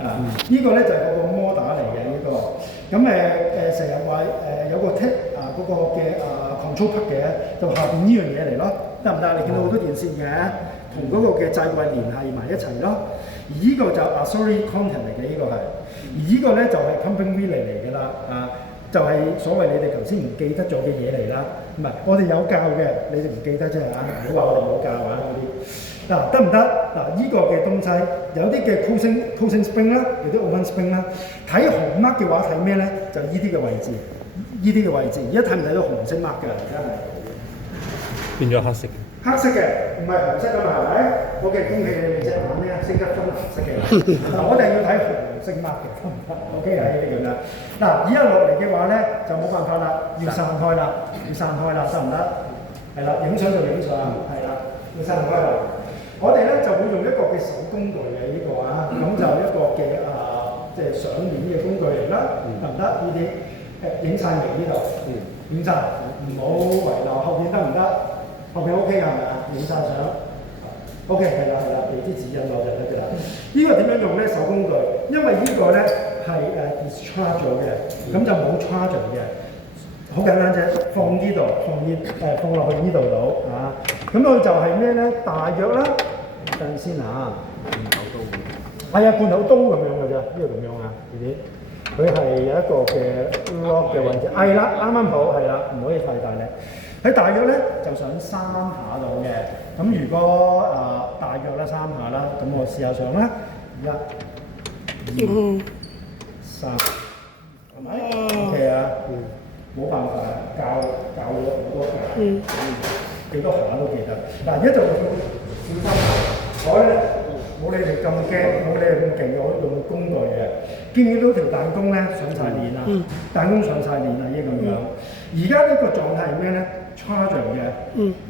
呢個咧就係嗰個摩打嚟嘅呢個。咁成日話有個 tick 嗰個嘅control plug 嘅，就下邊呢樣嘢嚟咯，得唔得？你見到好多電線嘅，同嗰個嘅掣櫃聯繫埋一齊咯。而呢個就auxiliary contact 嚟嘅，呢個係。而呢個咧就係 pumping relay 嚟嘅啦，就係所謂你哋頭先唔記得咗嘅嘢嚟啦。唔係，我哋有教嘅，你哋唔記得啫嚇，唔好話我哋冇教啊嗰啲。嗱，得唔得？嗱，依個嘅東西有啲嘅 closing spring 啦，有啲 open spring 啦。睇紅 mark 嘅話睇咩咧？就依啲嘅位置，依啲嘅位置。而家睇唔睇到紅色 mark 㗎？而家係變咗黑色。黑色嘅，唔係紅色㗎嘛，係咪 ？OK， 恭喜你隻眼咧識得分顏色嘅。嗱，我哋要睇紅色 mark 嘅，得唔得 ？OK 係呢樣啦。嗱，而家落嚟嘅話咧就冇辦法啦，要散開啦，得唔得？係啦，影相就影相，係啦，要散開啦。我哋咧就會用一個嘅手工具嘅呢個咁就一個嘅即係上面嘅工具嚟啦，得唔得？呢啲影晒眉呢度，影晒，唔好遺留後邊得唔得？後邊 OK 㗎係咪啊？影晒相 ，OK 係啦，俾啲指引我就得㗎啦。呢個點樣用咧？手工具，因為呢個咧係discharge 咗嘅，咁就冇 charge 嘅。好簡單啫，放呢度，放落去呢度度咁佢就係咩咧？大約啦，等陣先罐頭刀。係啊，罐頭刀咁樣嘅啫，呢度咁樣啊，呢啲。佢係有一個嘅 lock 嘅位置，係啦，啱啱好，係啦，唔可以太大力。喺大約咧就上3下度嘅，咁如果大約啦3下啦，咁我試下上啦，1、2、3，係咪 ？OK 啊。冇辦法教咗好多下，幾多下都記得。嗱，而家就小心，我咧冇你哋咁驚，冇你哋咁勁，我用工具嘅。見唔見到條彈弓咧上晒鏈啦？彈弓上晒鏈啦，依咁樣。而家呢個狀態係咩咧 ？charger 嘅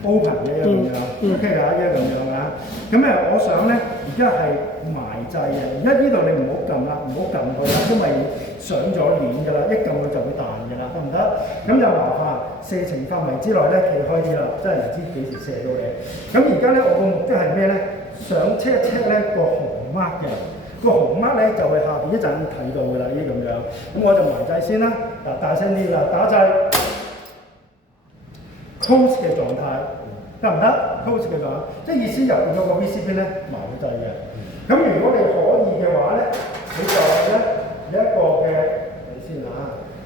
，open 嘅一樣，OK 啦，一樣樣啊。咁我想咧，而家係埋掣嘅。而家呢度你唔好撳啦，唔好撳佢啦，因為上咗鏈㗎啦，一撳佢就會彈㗎啦，得唔得？咁就麻煩射程範圍之內咧，企開啲啦，真係唔知幾時射到你。咁而家咧，我個目的係咩咧？想 check 咧個紅 mark 嘅，個紅 mark 咧就係下邊一陣睇到㗎啦，呢咁樣。咁我就埋掣先啦，嗱大聲啲啦，打掣 close 嘅狀態，得唔得 ？close 嘅狀態，即係意思入邊嗰個 VCP 咧埋掣嘅。咁如果你可以嘅話咧，你就係咧。一個嘅，睇先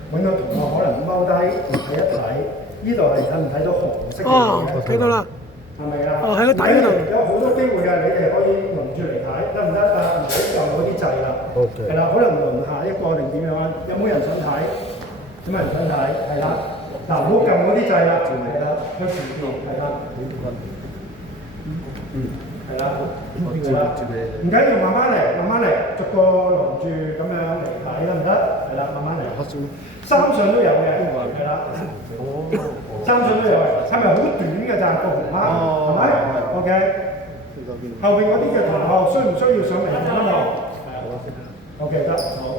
揾個同學可能踎低睇一睇，呢度係睇唔睇到紅色嘅嘢？睇到啦，係咪啊？喺個底嗰度。有好多機會嘅，你哋可以輪住嚟睇，得唔得？但係唔好撳嗰啲掣啦。係啦，可能輪下一個定點樣啊？有冇人想睇？有冇人想睇？係啦，嗱唔好撳嗰啲掣啦，係啦，開始係啦。係啦，唔緊要，慢慢嚟，逐個輪住咁樣嚟睇得唔得？係啦，慢慢嚟。三上都有嘅，係啦。三上都有嘅，係咪好短嘅咋個紅碼？係咪 ？OK。後邊嗰啲嘅同學需唔需要上嚟？係啊。OK 得。好。